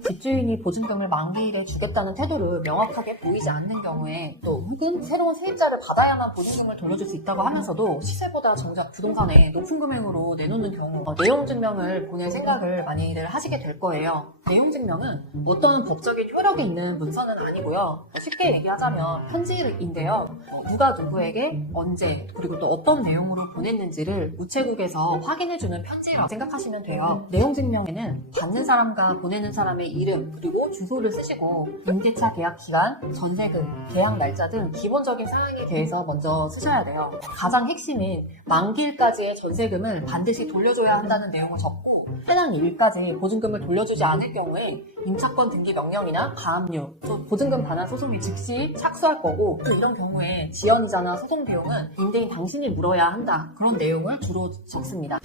집주인이 보증금을 만기일에 주겠다는 태도를 명확하게 보이지 않는 경우에 또 혹은 새로운 세입자를 받아야만 보증금을 돌려줄 수 있다고 하면서도 시세보다 정작 부동산에 높은 금액으로 내놓는 경우 어, 내용 증명을 보낼 생각을 많이들 하시게 될 거예요. 내용 증명은 어떤 법적인 효력이 있는 문서는 아니고요. 쉽게 얘기하자면 편지인데요. 어, 누가 누구에게 언제 그리고 또 어떤 내용으로 보냈는지를 우체국에서 확인해주는 편지라고 생각하시면 돼요. 내용 증명에는 받는 사람과 보내는 사람의 이름 그리고 주소를 쓰시고 임대차 계약 기간, 전세금, 계약 날짜 등 기본적인 사항에 대해서 먼저 쓰셔야 돼요. 가장 핵심인 만기일까지의 전세금을 반드시 돌려줘야 한다는 내용을 적고 해당 일까지 보증금을 돌려주지 않을 경우에 임차권 등기 명령이나 가압류, 또 보증금 반환 소송이 즉시 착수할 거고 또 이런 경우에 지연이자나 소송 비용은 임대인 당신이 물어야 한다 그런 내용을 주로 적습니다.